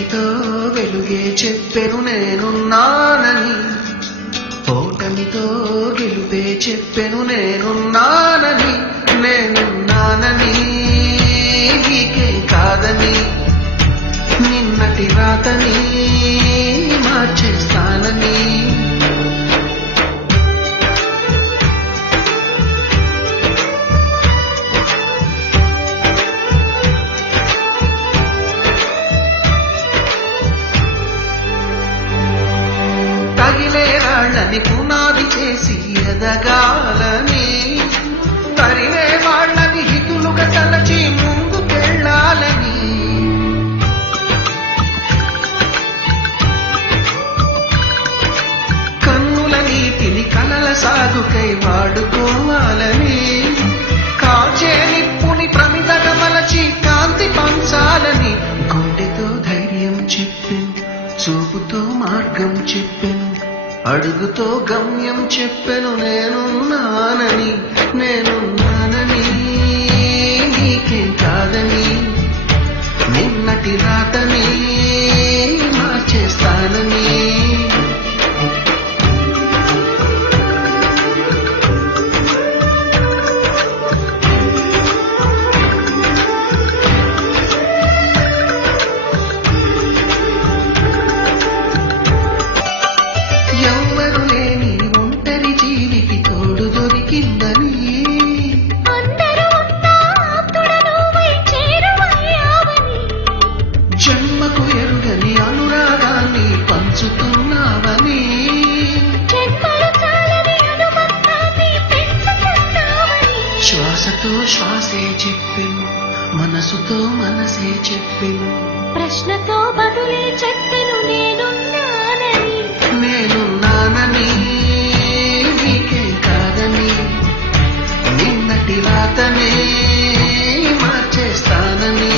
చీకటితో వెలుగే చెప్పెను నేనున్నానని, ఓటమితో గెలుపే చెప్పెను నేనున్నానని, నేనున్నానని నీకే కాదని, నిన్నటి రాతని మార్చేస్తానని. తగిలే రాళ్ళని పునాది చేసి ఎదగాలని, తరివే వాళ్ళని హితులుగా తలచి ముందుకెళ్ళాలని, కన్నుల నీటిని కలల సాగుకై వాడుకోవాలని, కాచే నిప్పుని ప్రమిదగా మలచి కాంతి పంచాలని, గుండెతో ధైర్యం చెప్పెను, చూపుతో మార్గం చెప్పెను, అడుగుతో గమ్యం చెప్పెను నేనున్నానని, నేనున్నానని నీకేం కాదని, నిన్నటి రాతని మార్చేస్తానని. ఎవ్వరు లేని ఒంటరి జీవికి తోడు దొరికిందని, జన్మకు ఎరుగని అనురాగాన్ని పంచుతున్నావని, శ్వాసతో శ్వాసే చెప్పెను, మనసుతో మనసే చెప్పెను, ప్రశ్నతో బదులే చెప్పెను నేనున్నానని, నేనున్నానని నీకేం కాదని, నిన్నటి రాతనే మార్చేస్తానని.